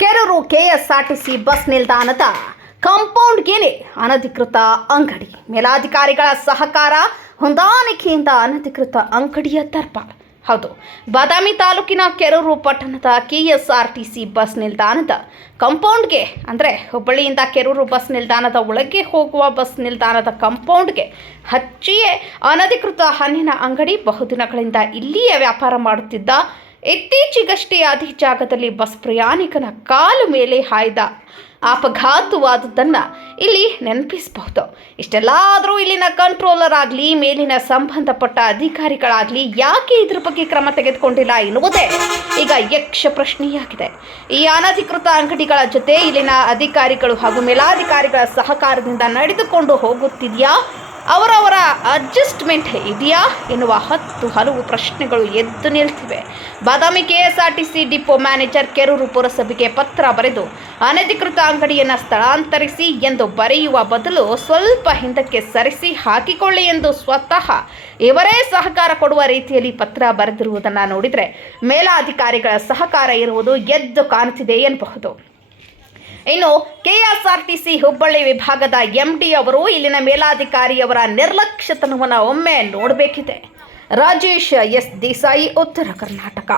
Kerur KSRTC bus ನಿಲ್ದಾಣದ ಕಾಂಪೌಂಡ್ಗೇನೆ ಅನಧಿಕೃತ ಅಂಗಡಿ. ಮೇಲಾಧಿಕಾರಿಗಳ ಸಹಕಾರ ಹೊಂದಾಣಿಕೆಯಿಂದ ಅನಧಿಕೃತ ಅಂಗಡಿಯ ತರ್ಪ ಹೌದು, ಬಾದಾಮಿ ತಾಲೂಕಿನ ಕೆರೂರು ಪಟ್ಟಣದ ಕೆಎಸ್ಆರ್ಟಿಸಿ ಬಸ್ ನಿಲ್ದಾಣದ ಕಂಪೌಂಡ್ಗೆ ಅಂದರೆ ಹುಬ್ಬಳ್ಳಿಯಿಂದ ಕೆರೂರು ಬಸ್ ನಿಲ್ದಾಣದ ಒಳಗೆ ಹೋಗುವ ಬಸ್ ನಿಲ್ದಾಣದ ಕಂಪೌಂಡ್ಗೆ ಹಚ್ಚಿಯೇ ಅನಧಿಕೃತ ಹಣ್ಣಿನ ಅಂಗಡಿ ಬಹುದಿನಗಳಿಂದ ಇಲ್ಲಿಯೇ ವ್ಯಾಪಾರ ಮಾಡುತ್ತಿದ್ದ ಇತ್ತೀಚೆಗಷ್ಟೇ ಅದೇ ಜಾಗದಲ್ಲಿ ಬಸ್ ಪ್ರಯಾಣಿಕನ ಕಾಲು ಮೇಲೆ ಹಾಯ್ದ ಅಪಘಾತವಾದದ್ದನ್ನು ಇಲ್ಲಿ ನೆನಪಿಸಬಹುದು. ಇಷ್ಟೆಲ್ಲಾದರೂ ಇಲ್ಲಿನ ಕಂಟ್ರೋಲರ್ ಆಗಲಿ, ಮೇಲಿನ ಸಂಬಂಧಪಟ್ಟ ಅಧಿಕಾರಿಗಳಾಗಲಿ ಯಾಕೆ ಇದ್ರ ಬಗ್ಗೆ ಕ್ರಮ ತೆಗೆದುಕೊಂಡಿಲ್ಲ ಎನ್ನುವುದೇ ಈಗ ಯಕ್ಷ ಪ್ರಶ್ನೆಯಾಗಿದೆ. ಈ ಅನಧಿಕೃತ ಅಂಗಡಿಗಳ ಜೊತೆ ಇಲ್ಲಿನ ಅಧಿಕಾರಿಗಳು ಹಾಗೂ ಮೇಲಾಧಿಕಾರಿಗಳ ಸಹಕಾರದಿಂದ ನಡೆದುಕೊಂಡು ಹೋಗುತ್ತಿದೆಯಾ ಅವರವರ ಅಡ್ಜಸ್ಟ್ಮೆಂಟ್ ಇದೆಯಾ ಎನ್ನುವ ಹತ್ತು ಹಲವು ಪ್ರಶ್ನೆಗಳು ಎದ್ದು ನಿಲ್ತಿವೆ. Badami KSRTC depot manager Kerur ಪುರಸಭೆಗೆ ಪತ್ರ ಬರೆದು, ಅನಧಿಕೃತ ಅಂಗಡಿಯನ್ನು ಸ್ಥಳಾಂತರಿಸಿ ಎಂದು ಬರೆಯುವ ಬದಲು ಸ್ವಲ್ಪ ಹಿಂದಕ್ಕೆ ಸರಿಸಿ ಹಾಕಿಕೊಳ್ಳಿ ಎಂದು ಸ್ವತಃ ಇವರೇ ಸಹಕಾರ ಕೊಡುವ ರೀತಿಯಲ್ಲಿ ಪತ್ರ ಬರೆದಿರುವುದನ್ನು ನೋಡಿದರೆ ಮೇಲಾಧಿಕಾರಿಗಳ ಸಹಕಾರ ಇರುವುದು ಎದ್ದು ಕಾಣುತ್ತಿದೆ ಎನ್ನಬಹುದು. ಇನ್ನು ಕೆಎಸ್ಆರ್ಟಿಸಿ ಹುಬ್ಬಳ್ಳಿ ವಿಭಾಗದ ಎಂ ಡಿ ಅವರು ಇಲ್ಲಿನ ಮೇಲಾಧಿಕಾರಿಯವರ ನಿರ್ಲಕ್ಷ್ಯತನವನ್ನು ಒಮ್ಮೆ ನೋಡಬೇಕಿದೆ. ರಾಜೇಶ್ ಎಸ್ ದೇಸಾಯಿ, ಉತ್ತರ ಕರ್ನಾಟಕ.